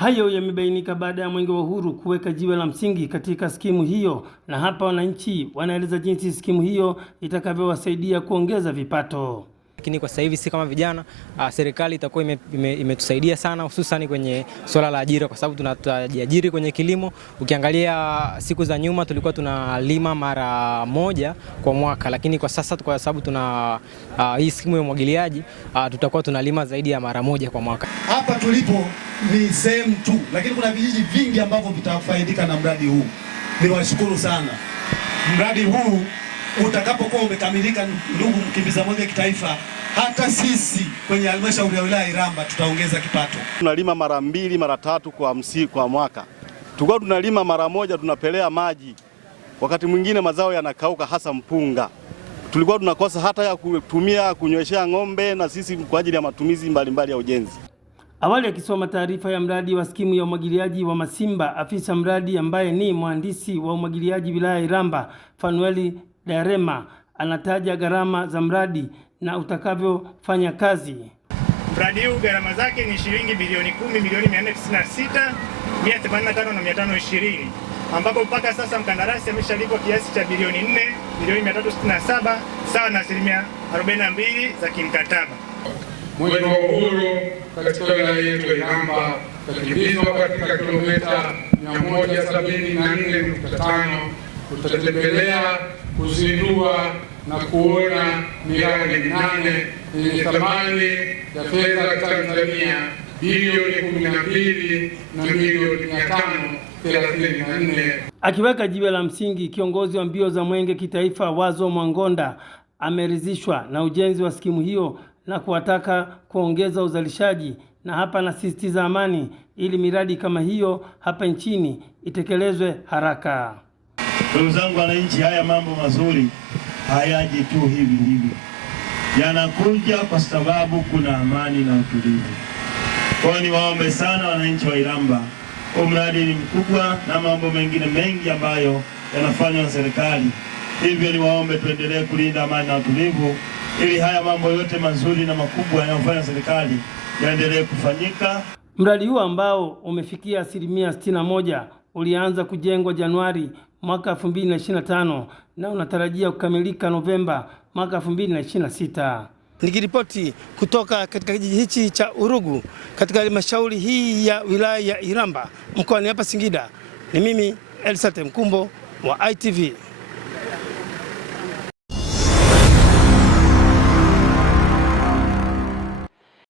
Hayo yamebainika baada ya Mwenge wa Uhuru kuweka jiwe la msingi katika skimu hiyo, na hapa wananchi wanaeleza jinsi skimu hiyo itakavyowasaidia kuongeza vipato. Lakini kwa sasa hivi si kama vijana, serikali itakuwa imetusaidia sana, hususan kwenye swala la ajira, kwa sababu tunajiajiri kwenye kilimo. Ukiangalia siku za nyuma tulikuwa tunalima mara moja kwa mwaka, lakini kwa sasa kwa sababu tuna hii skimu ya umwagiliaji, tutakuwa tunalima zaidi ya mara moja kwa mwaka. Hapa tulipo ni sehemu tu, lakini kuna vijiji vingi ambavyo vitafaidika na mradi huu. Niwashukuru sana. Mradi huu utakapokuwa umekamilika, ndugu mkimbiza mwenge kitaifa, hata sisi kwenye halmashauri ya wilaya Iramba tutaongeza kipato. Tunalima mara 2 mara 3 kwa mwaka. Tulikuwa tunalima mara moja, tunapelea maji. Wakati mwingine mazao yanakauka, hasa mpunga. Tulikuwa tunakosa hata ya kutumia kunyweshea ng'ombe na sisi kwa ajili ya matumizi mbalimbali ya ujenzi. Awali akisoma taarifa ya mradi wa skimu ya umwagiliaji wa Masimba, afisa mradi ambaye ni mhandisi wa umwagiliaji wilaya Iramba, Fanueli Darema, anataja gharama za mradi na utakavyofanya kazi. Mradi huu gharama zake ni shilingi bilioni 10,496,185,520, ambapo mpaka sasa mkandarasi ameshalipwa kiasi cha bilioni 4,367 sawa na asilimia 42 za kimkataba. Mwenge wa Uhuru katika wilaya yetu ya Iramba utakimbizwa katika kilomita 174.5. Tutatembelea, kuzindua na kuona miradi 8 yenye thamani ya fedha za Tanzania bilioni 12 na milioni 534. Akiweka jiwe la msingi, kiongozi wa mbio za mwenge kitaifa Wazo Mwangonda ameridhishwa na ujenzi wa skimu hiyo na kuwataka kuongeza uzalishaji, na hapa anasisitiza amani ili miradi kama hiyo hapa nchini itekelezwe haraka. Ndugu zangu wananchi, haya mambo mazuri hayaji tu hivi hivi, yanakuja kwa sababu kuna amani na utulivu. Kwa hiyo niwaombe sana wananchi wa Iramba, huu mradi ni mkubwa na mambo mengine mengi ambayo yanafanywa na serikali, hivyo niwaombe tuendelee kulinda amani na utulivu ili haya mambo yote mazuri na makubwa yanayofanya serikali yaendelee kufanyika. Mradi huu ambao umefikia asilimia 61 ulianza kujengwa Januari mwaka 2025 na unatarajia kukamilika Novemba mwaka 2026. Nikiripoti kutoka katika kijiji hichi cha Urugu katika halmashauri hii ya wilaya ya Iramba mkoani hapa Singida, ni mimi Elsate Mkumbo wa ITV.